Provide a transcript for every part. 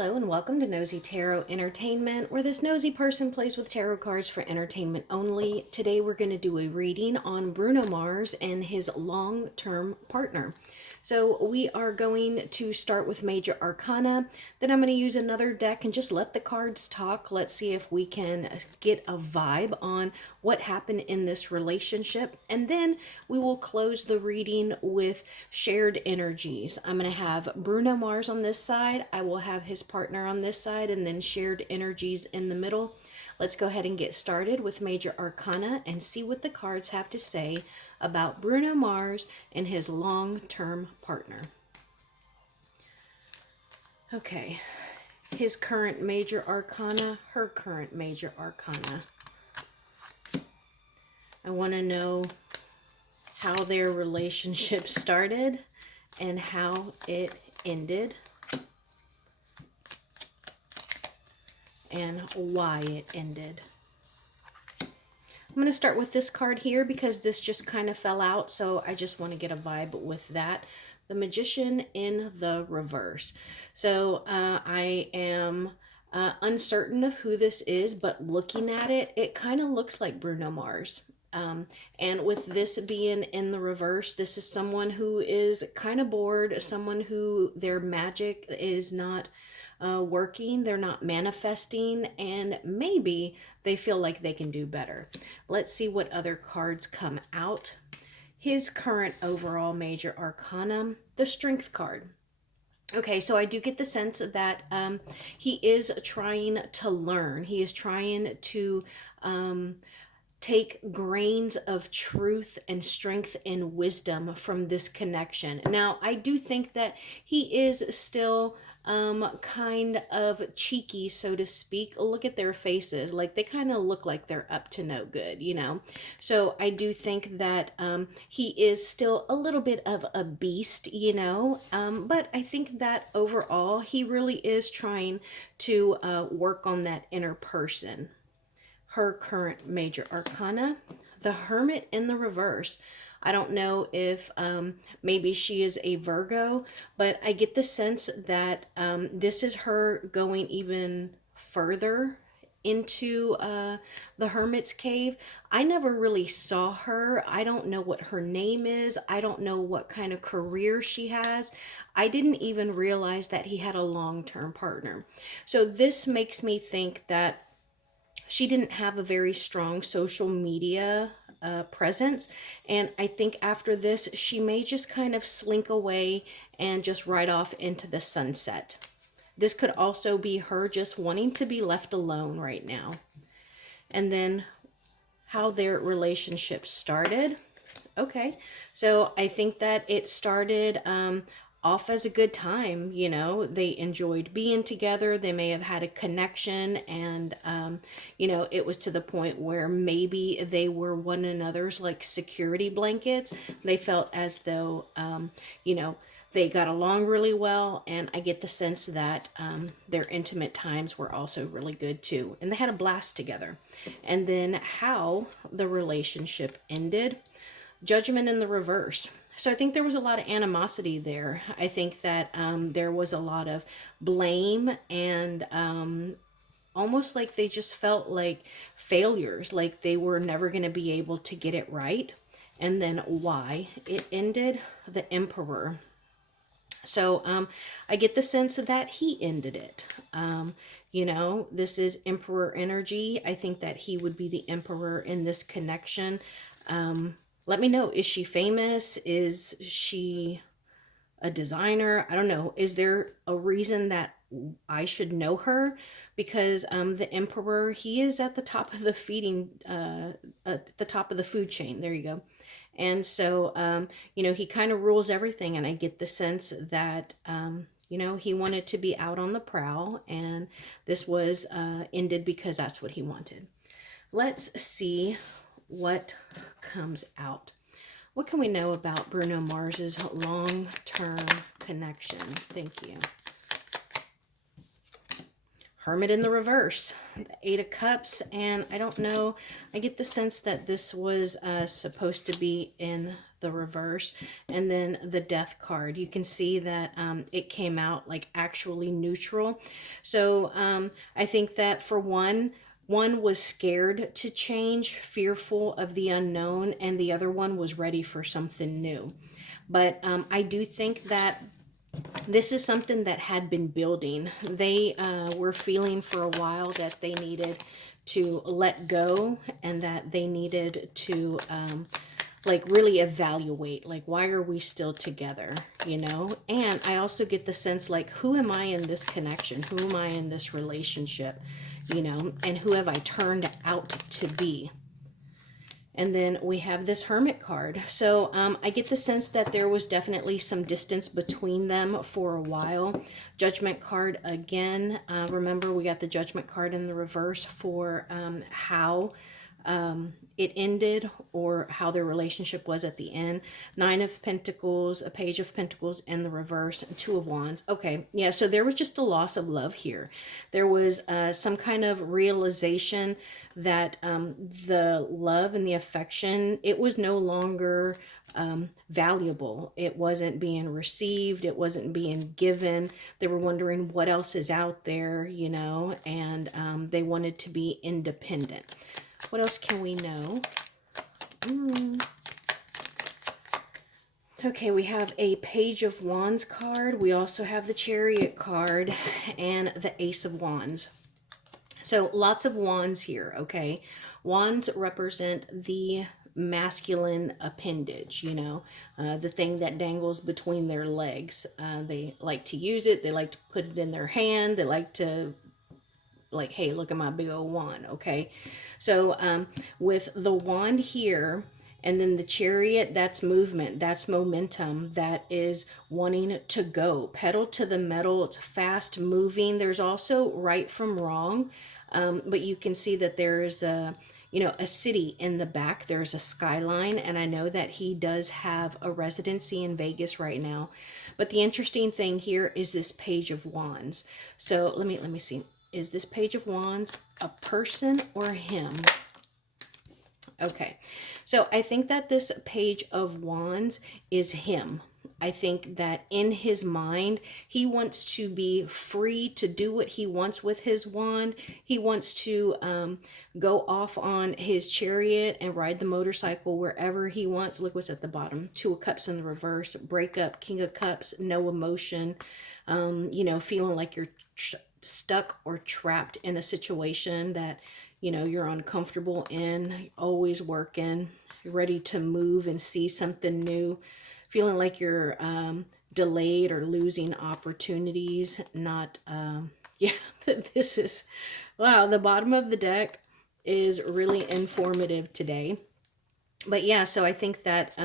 Hello and welcome to Nosy Tarot Entertainment, where this nosy person plays with tarot cards for entertainment only. Today we're going to do a reading on Bruno Mars and his long-term partner. So we are going to start with Major Arcana, then I'm going to use another deck and just let the cards talk. Let's see if we can get a vibe on what happened in this relationship, and then we will close the reading with shared energies. I'm going to have Bruno Mars on this side, I will have his partner on this side, and then shared energies in the middle. Let's go ahead and get started with Major Arcana and see what the cards have to say about Bruno Mars and his long-term partner. Okay, his current Major Arcana, her current Major Arcana. I want to know how their relationship started and how it ended, and why it ended. I'm going to start with this card here because this just kind of fell out, so I just want to get a vibe with that. The Magician in the reverse. So I am uncertain of who this is, but looking at it, it kind of looks like Bruno Mars. And with this being in the reverse, this is someone who is kind of bored, someone who their magic is not working, they're not manifesting, and maybe they feel like they can do better. Let's see what other cards come out. His current overall Major Arcana, the Strength card. Okay, so I do get the sense that he is trying to learn. He is trying to take grains of truth and strength and wisdom from this connection. Now, I do think that he is still kind of cheeky, so to speak. Look at their faces. Like, they kind of look like they're up to no good, you know? So I do think that he is still a little bit of a beast, you know? But I think that overall, he really is trying to work on that inner person. Her current Major Arcana, the Hermit in the reverse. I don't know if maybe she is a Virgo, but I get the sense that this is her going even further into the Hermit's cave. I never really saw her. I don't know what her name is. I don't know what kind of career she has. I didn't even realize that he had a long-term partner. So this makes me think that she didn't have a very strong social media presence, and I think after this she may just kind of slink away and just ride off into the sunset. This could also be her just wanting to be left alone right now. And then how their relationship started. Okay, so I think that it started off as a good time. You know, they enjoyed being together, they may have had a connection, and you know, it was to the point where maybe they were one another's like security blankets. They felt as though you know, they got along really well, and I get the sense that their intimate times were also really good too, and they had a blast together. And then how the relationship ended. Judgment in the reverse. So I think there was a lot of animosity there. I think that there was a lot of blame, and almost like they just felt like failures, like they were never going to be able to get it right. And then why it ended, the Emperor. So I get the sense that he ended it. You know, this is Emperor energy. I think that he would be the Emperor in this connection. Let me know, is she famous? Is she a designer? I don't know. Is there a reason that I should know her? Because the Emperor, he is at the top of the at the top of the food chain. There you go. And so, you know, he kind of rules everything. And I get the sense that, you know, he wanted to be out on the prowl. And this was ended because that's what he wanted. Let's see what comes out. What can we know about Bruno Mars's long-term connection? Thank you. Hermit in the reverse, the Eight of Cups, and I don't know, I get the sense that this was supposed to be in the reverse, and then the death card. You can see that it came out like actually neutral. So I think that for one was scared to change, fearful of the unknown, and the other one was ready for something new. But I do think that this is something that had been building. They were feeling for a while that they needed to let go, and that they needed to like really evaluate, like, why are we still together, you know? And I also get the sense, like, who am I in this connection? Who am I in this relationship? You know, and who have I turned out to be? And then we have this Hermit card. So I get the sense that there was definitely some distance between them for a while. Judgment card again. Remember, we got the Judgment card in the reverse for how it ended, or how their relationship was at the end. Nine of Pentacles, a Page of Pentacles in the reverse, and Two of Wands. Okay, yeah, so there was just a loss of love here. There was some kind of realization that the love and the affection, it was no longer valuable. It wasn't being received. It wasn't being given. They were wondering what else is out there, you know, and they wanted to be independent. What else can we know? Okay, we have a Page of Wands card. We also have the Chariot card and the Ace of Wands. So lots of wands here, okay? Wands represent the masculine appendage, you know, the thing that dangles between their legs. They like to use it. They like to put it in their hand. They like to, like, hey, look at my big old wand, okay? So with the wand here, and then the Chariot, that's movement, that's momentum, that is wanting to go, pedal to the metal. It's fast moving. There's also right from wrong, but you can see that there is a, you know, a city in the back. There's a skyline, and I know that he does have a residency in Vegas right now. But the interesting thing here is this Page of Wands. So let me see. Is this Page of Wands a person or him? Okay, so I think that this Page of Wands is him. I think that in his mind, he wants to be free to do what he wants with his wand. He wants to go off on his chariot and ride the motorcycle wherever he wants. Look what's at the bottom. Two of Cups in the reverse, breakup, King of Cups, no emotion, you know, feeling like you're stuck or trapped in a situation that, you know, you're uncomfortable in, always working, ready to move and see something new, feeling like you're delayed or losing opportunities. Not, yeah, this is, wow, the bottom of the deck is really informative today. But yeah, so I think that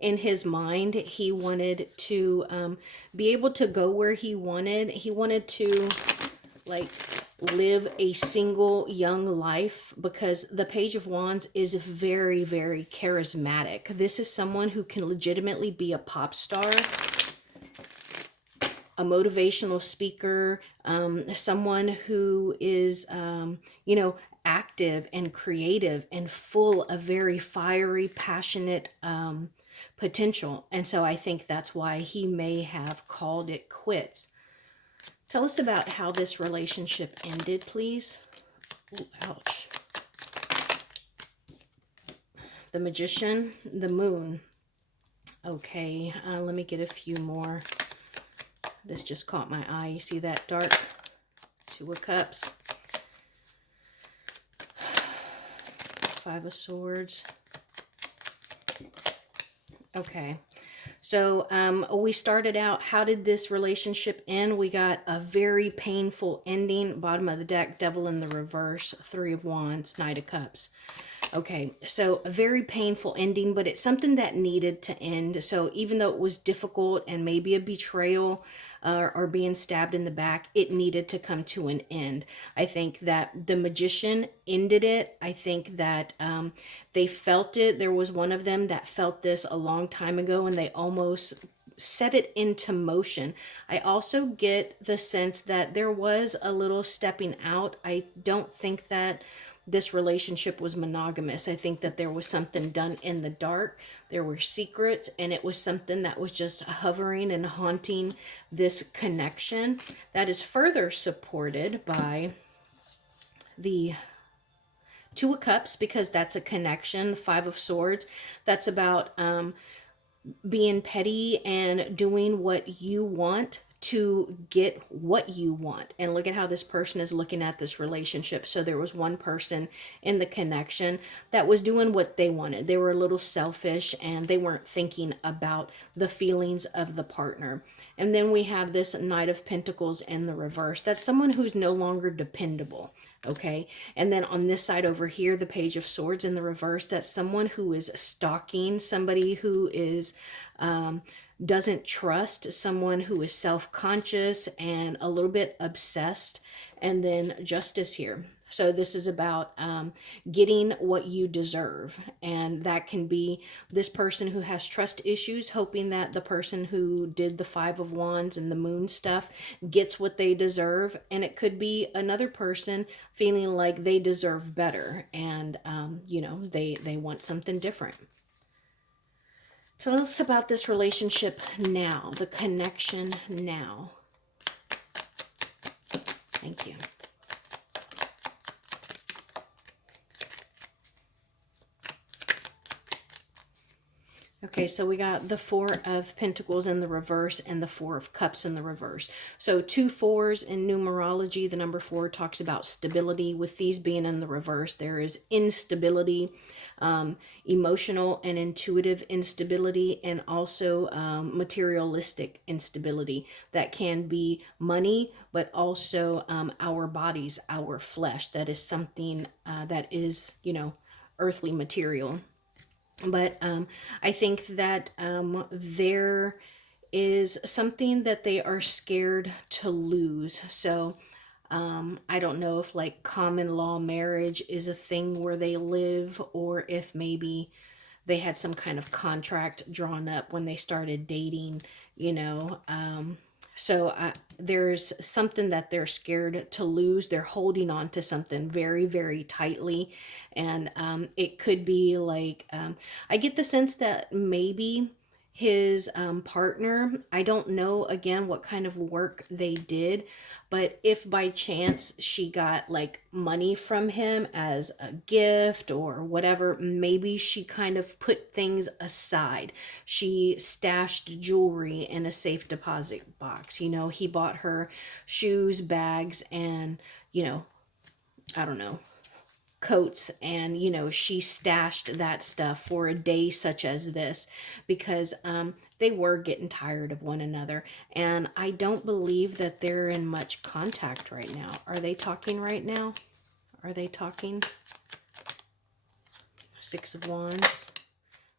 in his mind, he wanted to be able to go where he wanted. He wanted to, like, live a single young life, because the Page of Wands is very, very charismatic. This is someone who can legitimately be a pop star, a motivational speaker, someone who is, you know, active and creative and full of very fiery, passionate potential. And so I think that's why he may have called it quits. Tell us about how this relationship ended, please. Ooh, ouch. The Magician, the Moon. Okay, let me get a few more. This just caught my eye. You see that dark? Two of Cups. Five of Swords. Okay. So we started out, how did this relationship end? We got a very painful ending. Bottom of the deck, Devil in the reverse, Three of Wands, Knight of Cups. Okay, so a very painful ending, but it's something that needed to end. So even though it was difficult and maybe a betrayal or being stabbed in the back, it needed to come to an end. I think that the Magician ended it. I think that they felt it. There was one of them that felt this a long time ago, and they almost set it into motion. I also get the sense that there was a little stepping out. I don't think that this relationship was monogamous. I think that there was something done in the dark. There were secrets, and it was something that was just hovering and haunting this connection. That is further supported by the Two of Cups, because that's a connection. The Five of Swords, that's about being petty and doing what you want to get what you want. And look at how this person is looking at this relationship. So there was one person in the connection that was doing what they wanted. They were a little selfish and they weren't thinking about the feelings of the partner. And then we have this Knight of Pentacles in the reverse. That's someone who's no longer dependable. Okay. And then on this side over here, the Page of Swords in the reverse, that's someone who is stalking, somebody who is doesn't trust, someone who is self-conscious and a little bit obsessed. And then Justice here. So this is about getting what you deserve. And that can be this person who has trust issues, hoping that the person who did the Five of Wands and the Moon stuff gets what they deserve. And it could be another person feeling like they deserve better. And, you know, they want something different. Tell us about this relationship now, the connection now. Thank you. Okay, so we got the Four of Pentacles in the reverse and the Four of Cups in the reverse. So 2 4s in numerology. The number 4 talks about stability. With these being in the reverse, there is instability, emotional and intuitive instability, and also materialistic instability. That can be money, but also our bodies, our flesh. That is something that is, you know, earthly material. But I think that there is something that they are scared to lose. So I don't know if like common law marriage is a thing where they live, or if maybe they had some kind of contract drawn up when they started dating, you know. So there's something that they're scared to lose. They're holding on to something very, very tightly. And it could be like, I get the sense that maybe his partner, I don't know again what kind of work they did, but if by chance she got like money from him as a gift or whatever, maybe she kind of put things aside. She stashed jewelry in a safe deposit box. You know, he bought her shoes, bags, and, you know, I don't know, coats, and you know, she stashed that stuff for a day such as this, because they were getting tired of one another. And I don't believe that they're in much contact right now. Are they talking right now? Are they talking? Six of Wands,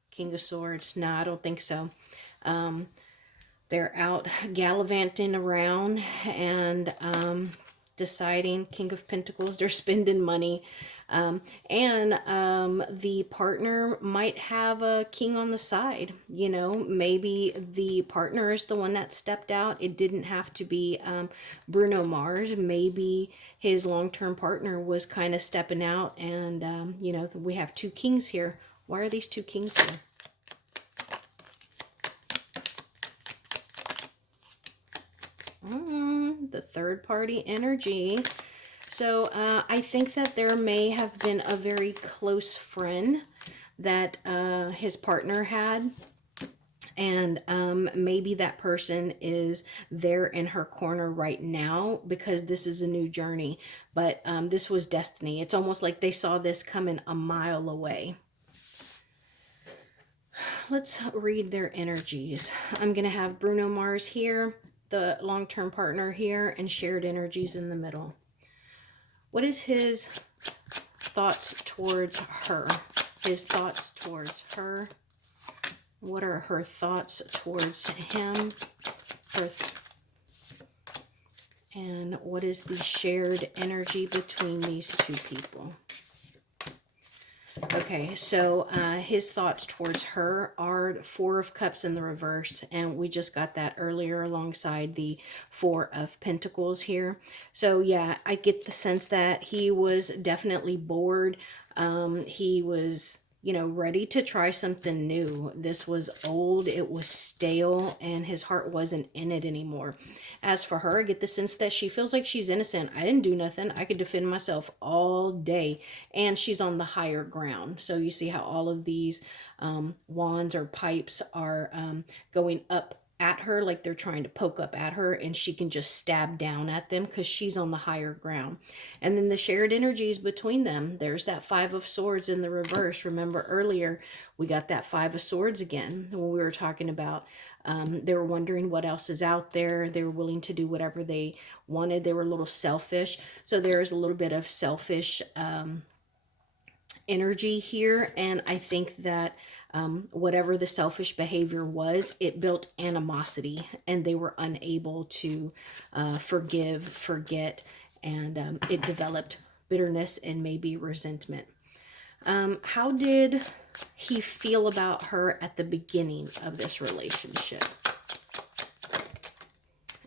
King of Swords. No, I don't think so. They're out gallivanting around and deciding. King of Pentacles, they're spending money. And the partner might have a king on the side. You know, maybe the partner is the one that stepped out. It didn't have to be Bruno Mars. Maybe his long-term partner was kind of stepping out. And, you know, we have 2 kings here. Why are these 2 kings here? The third party energy. So I think that there may have been a very close friend that his partner had. And maybe that person is there in her corner right now, because this is a new journey. But this was destiny. It's almost like they saw this coming a mile away. Let's read their energies. I'm going to have Bruno Mars here, the long-term partner here, and shared energies in the middle. What is his thoughts towards her? His thoughts towards her. What are her thoughts towards him? And what is the shared energy between these 2 people? Okay, so his thoughts towards her are Four of Cups in the reverse, and we just got that earlier alongside the Four of Pentacles here. So yeah, I get the sense that he was definitely bored. He was, you know, ready to try something new. This was old, it was stale, and his heart wasn't in it anymore. As for her, I get the sense that she feels like she's innocent. I didn't do nothing. I could defend myself all day. And she's on the higher ground. So you see how all of these wands or pipes are going up at her, like they're trying to poke up at her, and she can just stab down at them because she's on the higher ground. And then the shared energies between them, there's that Five of Swords in the reverse. Remember earlier we got that Five of Swords again when we were talking about they were wondering what else is out there. They were willing to do whatever they wanted. They were a little selfish. So there's a little bit of selfish energy here. And I think that whatever the selfish behavior was, it built animosity, and they were unable to forgive, forget, and it developed bitterness and maybe resentment. How did he feel about her at the beginning of this relationship?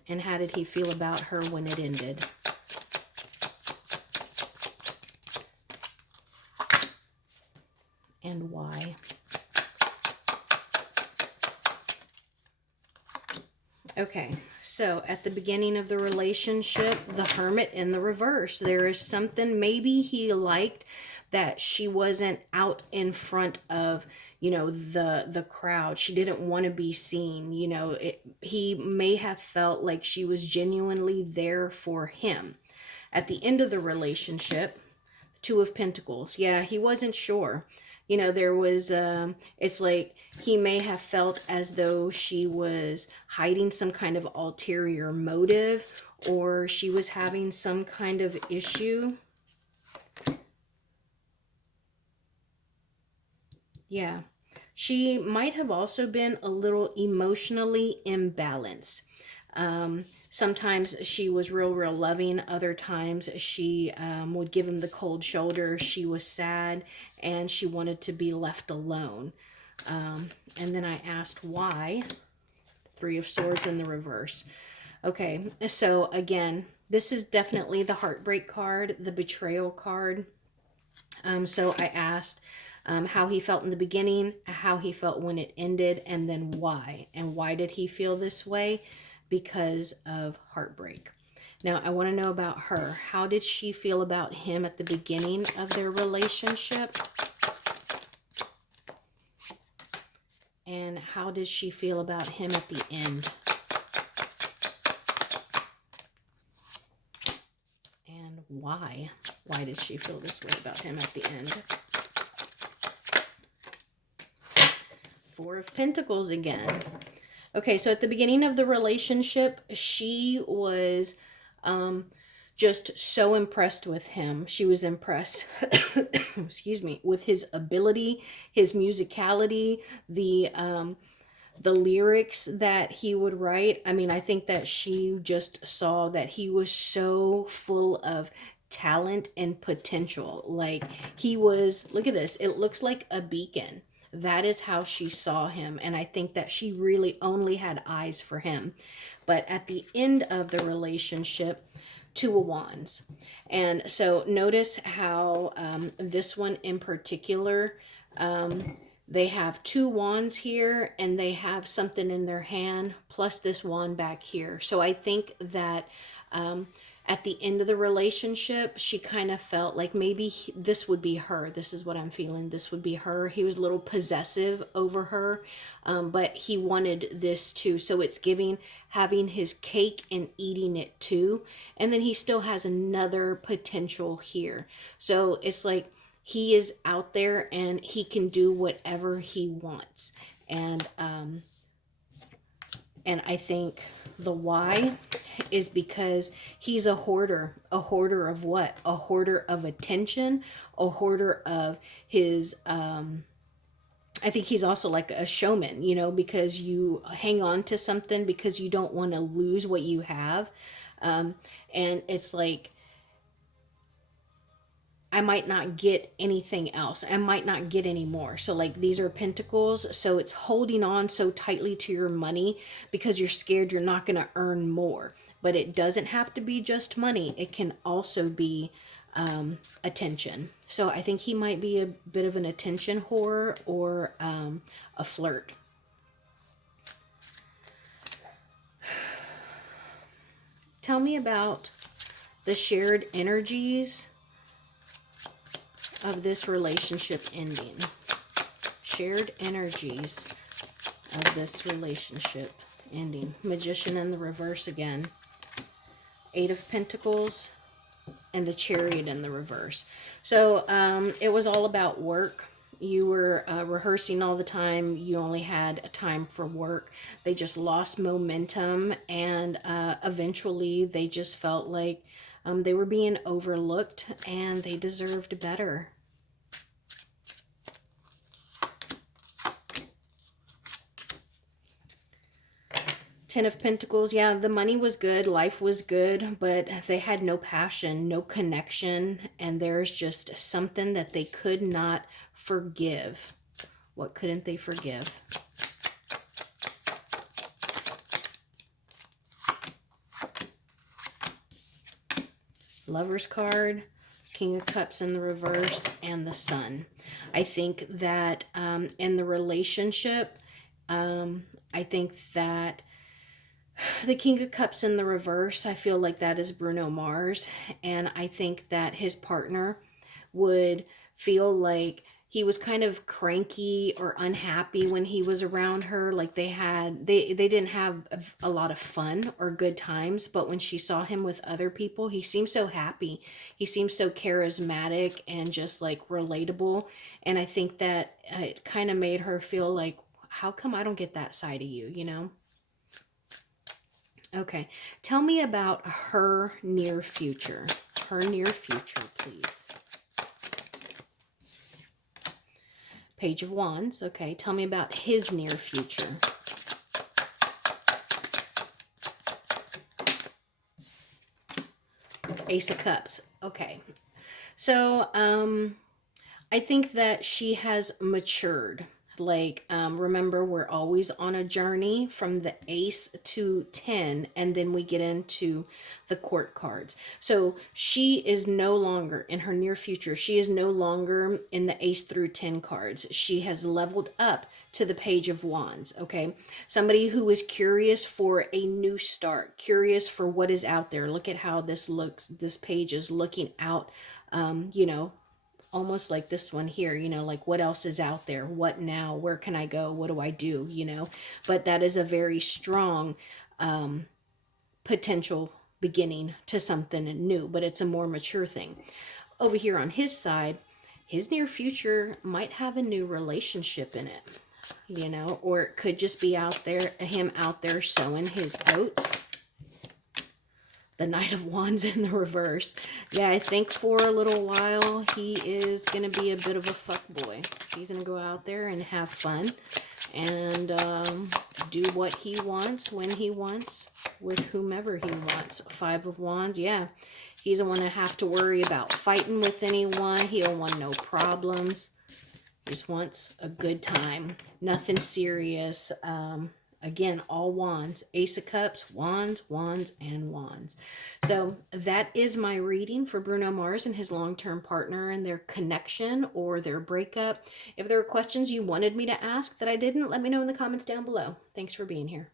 And how did he feel about her when it ended? And why? Okay, so at the beginning of the relationship, the Hermit in the reverse. There is something maybe he liked that she wasn't out in front of, you know, the crowd. She didn't want to be seen. You know, he may have felt like she was genuinely there for him. At the end of the relationship, Two of Pentacles. Yeah, he wasn't sure. You know, there was, it's like he may have felt as though she was hiding some kind of ulterior motive, or she was having some kind of issue. Yeah. She might have also been a little emotionally imbalanced. Sometimes she was real loving. Other times she would give him the cold shoulder. She was sad and she wanted to be left alone. And then I asked why. Three of Swords in the reverse. Okay, so again, this is definitely the heartbreak card, the betrayal card. So I asked how he felt in the beginning, how he felt when it ended, and then why. And why did he feel this way? Because of heartbreak. Now, I want to know about her. How did she feel about him at the beginning of their relationship? And how did she feel about him at the end? And why? Why did she feel this way about him at the end? Four of Pentacles again. Okay, so at the beginning of the relationship, she was just so impressed with him. She was impressed, excuse me, with his ability, his musicality, the lyrics that he would write. I mean, I think that she just saw that he was so full of talent and potential. Like he was, look at this, it looks like a beacon. That is how she saw him. And I think that she really only had eyes for him. But at the end of the relationship, Two of Wands. And so notice how this one in particular, they have two wands here and they have something in their hand plus this wand back here. So I think that at the end of the relationship, she kind of felt like maybe this would be her. This is what I'm feeling. This would be her. He was a little possessive over her, but he wanted this too. So it's giving having his cake and eating it too. And then he still has another potential here. So it's like he is out there and he can do whatever he wants. And I think the why is because he's a hoarder. A hoarder of what? A hoarder of attention, a hoarder of his I think he's also like a showman, you know, because you hang on to something because you don't want to lose what you have. And it's like, I might not get anything else. I might not get any more. So like these are pentacles. So it's holding on so tightly to your money because you're scared you're not going to earn more. But it doesn't have to be just money. It can also be attention. So I think he might be a bit of an attention whore or a flirt. Tell me about the shared energies of this relationship ending. Shared energies of this relationship ending. Magician in the reverse again. Eight of Pentacles and the Chariot in the reverse. So it was all about work. You were rehearsing all the time. You only had a time for work. They just lost momentum, and eventually they just felt like they were being overlooked and they deserved better. Ten of Pentacles, yeah, the money was good, life was good, but they had no passion, no connection, and there's just something that they could not forgive. What couldn't they forgive? Lover's card, King of Cups in the reverse, and the Sun. I think that in the relationship, I think that the King of Cups in the reverse, I feel like that is Bruno Mars. And I think that his partner would feel like he was kind of cranky or unhappy when he was around her. Like they didn't have a lot of fun or good times. But when she saw him with other people, he seemed so happy. He seemed so charismatic and just like relatable. And I think that it kind of made her feel like, how come I don't get that side of you, you know? Okay, tell me about her near future. Her near future, please. Page of Wands. Okay, tell me about his near future. Ace of Cups. Okay, so I think that she has matured. Like, remember, we're always on a journey from the Ace to 10, and then we get into the Court cards. So she is no longer, in her near future, she is no longer in the Ace through 10 cards. She has leveled up to the Page of Wands, okay? Somebody who is curious for a new start, curious for what is out there. Look at how this looks. This page is looking out, you know, almost like this one here, you know, like what else is out there? What now? Where can I go? What do I do? You know, but that is a very strong potential beginning to something new, but it's a more mature thing. Over here on his side, his near future might have a new relationship in it, you know, or it could just be out there, him out there sowing his oats. The Knight of Wands in the reverse. Yeah, I think for a little while, he is going to be a bit of a fuckboy. He's going to go out there and have fun and do what he wants, when he wants, with whomever he wants. Five of Wands, yeah. He doesn't want to have to worry about fighting with anyone. He don't want no problems. Just wants a good time. Nothing serious. Again, all wands. Ace of Cups, wands, wands, and wands. So that is my reading for Bruno Mars and his long-term partner and their connection or their breakup. If there are questions you wanted me to ask that I didn't, let me know in the comments down below. Thanks for being here.